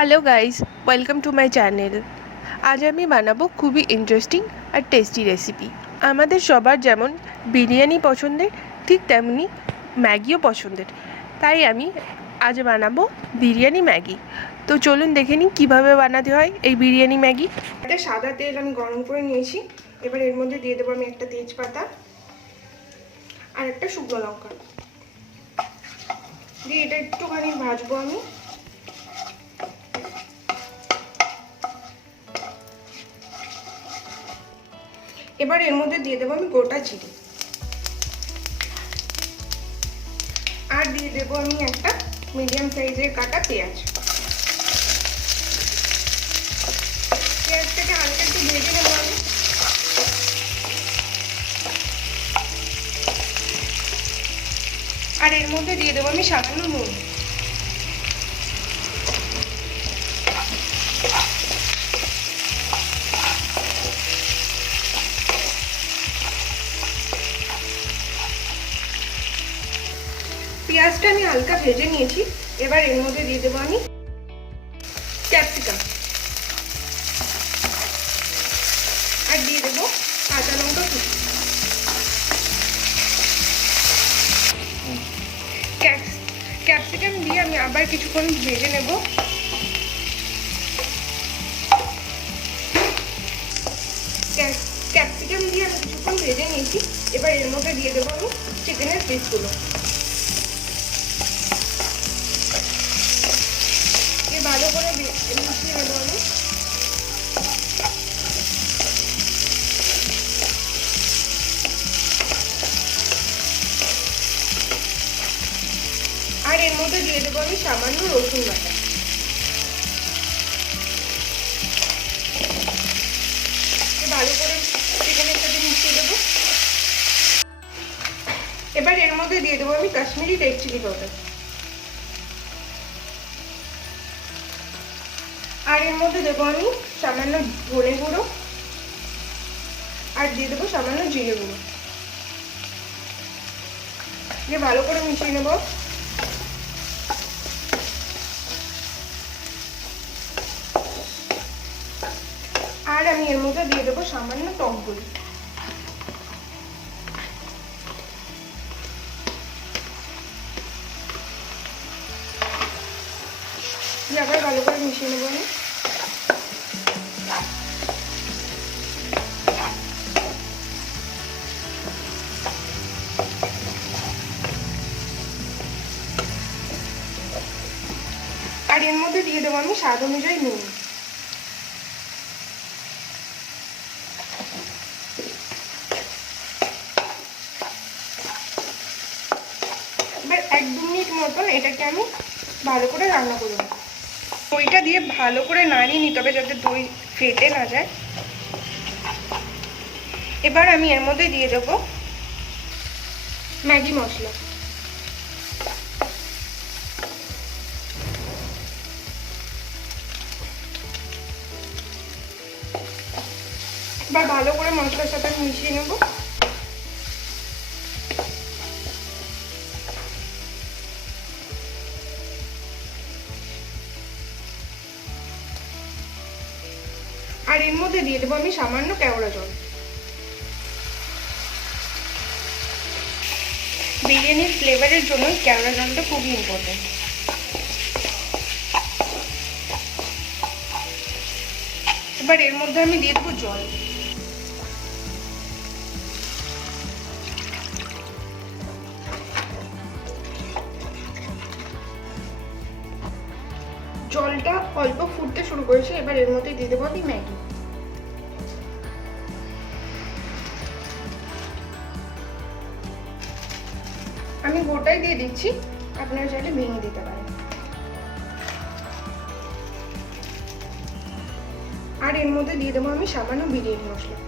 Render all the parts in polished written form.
Hello guys, welcome to my channel. আজ আমি বানাবো খুবই ইন্টারেস্টিং আর টেস্টি রেসিপি। আমাদের সবার যেমন বিরিয়ানি পছন্দের, ঠিক তেমনি ম্যাগিও পছন্দের। তাই আমি আজ বানাবো বিরিয়ানি ম্যাগি। তো চলুন দেখে নিই কীভাবে বানাতে হয় এই বিরিয়ানি ম্যাগি। একটা সাদা তেল আমি গরম করে নিয়েছি। এবার এর মধ্যে দিয়ে দেবো আমি একটা তেজপাতা আর একটা শুকনো লঙ্কা দিয়ে এটা একটুখানি ভাজবো আমি। এবার এর মধ্যে দিয়ে দেবো আমি গোটা জিরে আর দিয়ে দেবো আমি একটা মিডিয়াম সাইজের কাটা পেঁয়াজ। পেঁয়াজটাকে হালকা একটু ভেজে নেবো আমি। আর এর মধ্যে দিয়ে দেবো আমি সামান্য নুন। পেঁয়াজটা আমি হালকা ভেজে নিয়েছি। এবার এর মধ্যে দিয়ে দেবো আমি ক্যাপসিকাম আর দিয়ে দেবো কাঁচা লঙ্কা কুচি। ক্যাপসিকাম দিয়ে আমি আবার কিছুক্ষণ ভেজে নেব। ক্যাপসিকাম দিয়ে আমি কিছুক্ষণ ভেজে নিয়েছি। এবার এর মধ্যে দিয়ে দেবো আমি চিকেনের পিসগুলো। ভালো করে মিশিয়ে নেবো আমি। আর এর মধ্যে দিয়ে দেবো আমি সামান্য রসুন বাটা। ভালো করে চিকেনের সাথে মিশিয়ে দেবো। এবার এর মধ্যে দিয়ে দেবো আমি কাশ্মীরি রেড চিলি পাউডার। আর এর মধ্যে দেবো আমি সামান্য ধনে গুঁড়ো আর দিয়ে দেবো সামান্য জিরে গুঁড়ো। দিয়ে ভালো করে মিশিয়ে নেব। আর আমি এর মধ্যে দিয়ে দেবো সামান্য টক দই। দিয়ে আবার ভালো করে মিশিয়ে নেবো আমি। আর এর মধ্যে দিয়ে দেবো আমি স্বাদ অনুযায়ী নুন। এবার 1-2 মিনিট মতন এটাকে আমি ভালো করে রান্না করে নেব। দইটা দিয়ে ভালো করে নাড়িয়ে নিতে হবে যাতে দই ফেটে না যায়। এবার আমি এর মধ্যে দিয়ে দেবো ম্যাগি মশলা। এবার ভালো করে মশলার সাথে মিশিয়ে নেব। আর এর মধ্যে দিয়ে দেবো আমি সামান্য কেওড়া জল। বিরিয়ানির ফ্লেভারের জন্য কেওড়া জলটা খুবই ইম্পর্টেন্ট। এবার এর মধ্যে আমি দিয়ে দেবো জল। জলটা অল্প ফুটতে শুরু করেছে। এবার এর মধ্যে দিয়ে দেবো আমি ম্যাগি। আমি গোটাই দিয়ে দিচ্ছি, আপনারা চাইলে ভেঙে দিতে পারেন। আর এর মধ্যে দিয়ে দেবো আমি সামান্য বিরিয়ানি মশলা।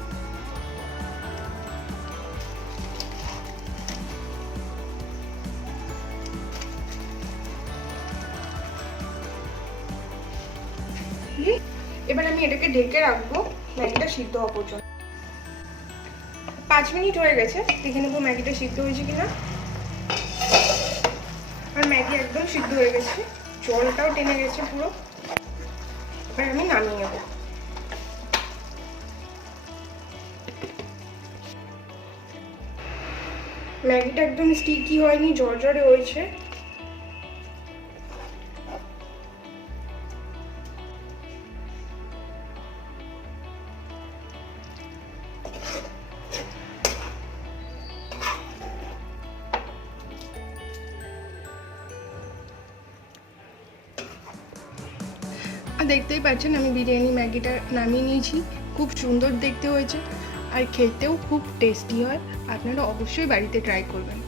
এবার আমি এটাকে ঢেকে রাখবো ম্যাগিটা সিদ্ধ হওয়া পর্যন্ত। 5 মিনিট হয়ে গেছে, দেখে নেবো ম্যাগিটা সিদ্ধ হয়েছে কিনা। আর ম্যাগি একদম সিদ্ধ হয়ে গেছে, জলটাও টেনে গেছে পুরো। এবার আমি নামিয়ে নেব। ম্যাগিটা একদম স্টিকি হয়নি, ঝরঝরে হয়েছে। আর দেখতেই পাচ্ছেন আমি বিরিয়ানি ম্যাগিটা নামিয়ে নিয়েছি। খুব সুন্দর দেখতে হয়েছে আর খেতেও খুব টেস্টি হয়। আপনারা অবশ্যই বাড়িতে ট্রাই করবেন।